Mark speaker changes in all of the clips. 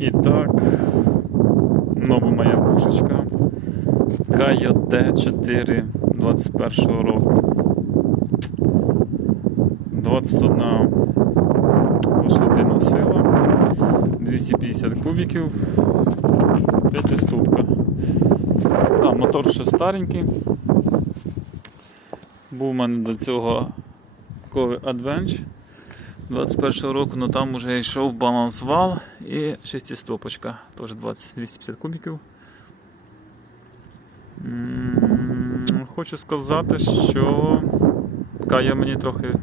Speaker 1: І так, нова моя пушечка КЙТ 4 21 року. 21 лошадина сила, 250 кубиків, 5 ступка. А, мотор ще старенький. Був у мене до цього Кові Advance 21 року, але там вже йшов баланс вал і шестистопочка, теж 20 250 кубиків. Хочу сказати, що Кая мені трохи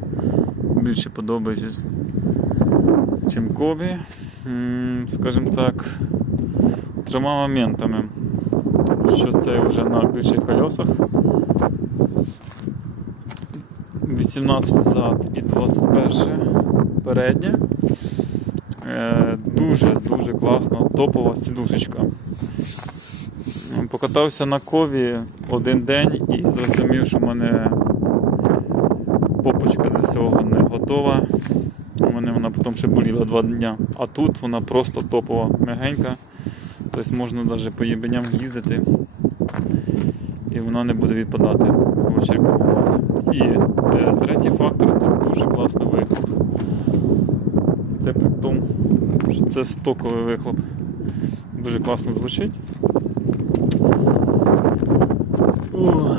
Speaker 1: більше подобається, Кові. М, Скажімо так, трьома моментами. Що це вже на більших колесах. 18 зад і 21 переднє. Е, Дуже-дуже класна, топова сідушечка. Покатався на кові один день і зрозумів, що в мене попочка для цього не готова. У мене вона потім ще боліла два дні. А тут вона просто топова, мягенька. Тобто можна навіть по їбеням їздити і вона не буде відпадати в очіркову глаз. І е, третій фактор тут дуже класний вихлоп. Це при тому, що це стоковий вихлоп. Дуже класно звучить. О,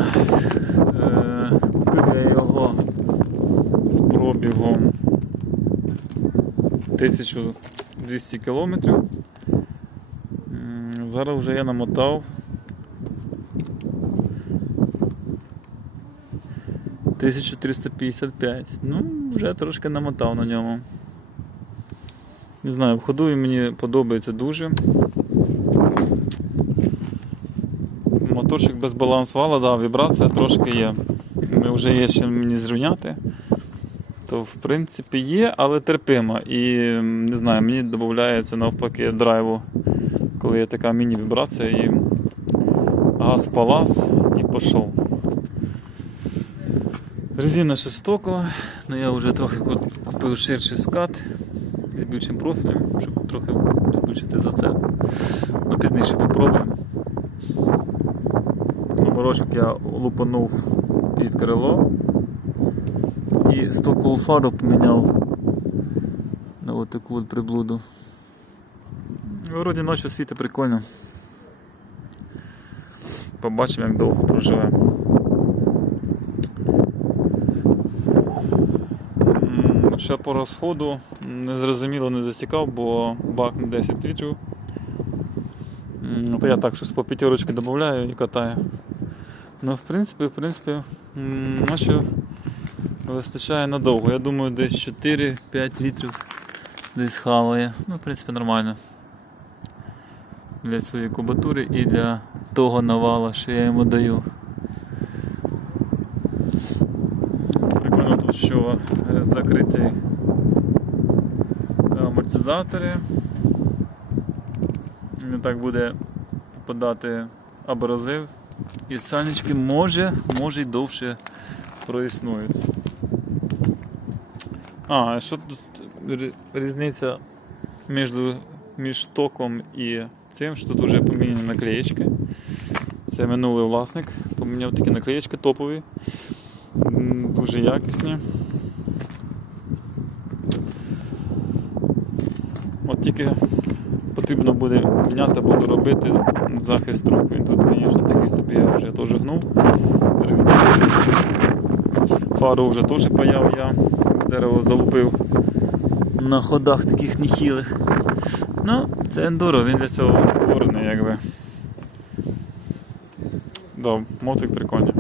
Speaker 1: е, купив я його з пробігом 1200 кілометрів. Зараз вже я намотав 1355. Ну, вже трошки намотав на ньому. Не знаю, в ходу мені подобається дуже. Моторчик без баланс вала, да, вібрація трошки є. Ми Вже є ще мені зрівняти. То в принципі є, але терпимо. І не знаю, мені додається навпаки драйву, коли є така міні-вібрація і газ палас і пішов. Резина шестокова, але я вже трохи купив ширший скат з більшим профілем, щоб трохи відключити за це. Ну, пізніше попробуємо. Номерочок я лупанув під крило і стокову фару поміняв на от таку от приблуду. Вроді ночі світить прикольно. Побачимо, як довго проживе. М, Ще по розходу незрозуміло не засікав, бо бак на 10 літрів. То я так щось по п'ятерочки додаю і катаю. Ну, в принципі, в принципі, наче вистачає надовго. Я думаю, десь 4-5 літрів десь хаває. Ну, в принципі, нормально. Для своєї кубатури і для того навала, що я йому даю. Прикольно тут, що е, закриті амортизатори. Не так буде попадати абразив. І сальнички може, може й довше проіснують. А, що тут різниця між, між током і цим, що тут вже поміняні наклеєчки. Це минулий власник, поміняв такі наклеєчки топові, дуже якісні. От тільки потрібно буде міняти, буду робити захист рук. Він тут, звісно, такий собі я вже теж гнув. Фару вже теж паяв я, дерево залупив на ходах таких нехілих. Ну, це ендуро, він для цього створений якби. Да, мотик прикольний.